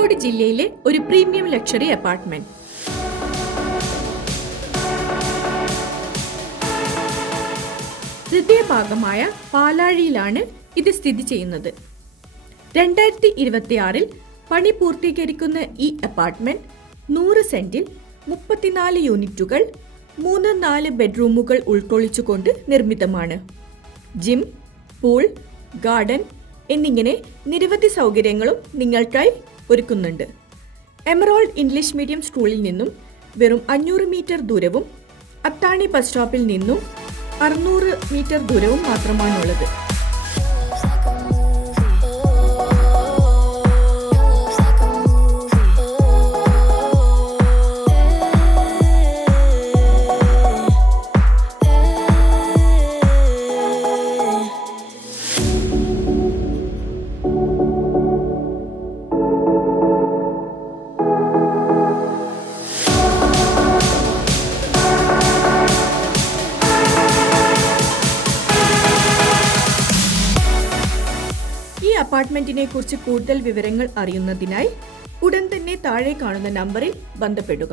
കോഴിക്കോട് ജില്ലയിലെ ഒരു premium luxury apartment. ഹൃദയഭാഗമായ പാലാഴിയിലാണ് ഇത് സ്ഥിതി ചെയ്യുന്നത്. 2026 പണി പൂർത്തീകരിക്കുന്ന ഈ അപ്പാർട്ട്മെന്റ് 100 സെന്റിൽ 34 യൂണിറ്റുകൾ, 3-4 ബെഡ്റൂമുകൾ ഉൾക്കൊള്ളിച്ചുകൊണ്ട് നിർമ്മിതമാണ്. ജിം, പൂൾ, ഗാർഡൻ എന്നിങ്ങനെ നിരവധി സൗകര്യങ്ങളും നിങ്ങൾക്കായി ഒരുക്കുന്നുണ്ട്. എമറോൾഡ് ഇംഗ്ലീഷ് മീഡിയം സ്കൂളിൽ നിന്നും വെറും 500 മീറ്റർ ദൂരവും അത്താണി ബസ് സ്റ്റോപ്പിൽ നിന്നും 600 മീറ്റർ ദൂരവും മാത്രമാണുള്ളത്. ഈ അപ്പാർട്ട്മെന്റിനെ കുറിച്ച് കൂടുതൽ വിവരങ്ങൾ അറിയുന്നതിനായി ഉടൻ തന്നെ താഴെ കാണുന്ന നമ്പറിൽ ബന്ധപ്പെടുക.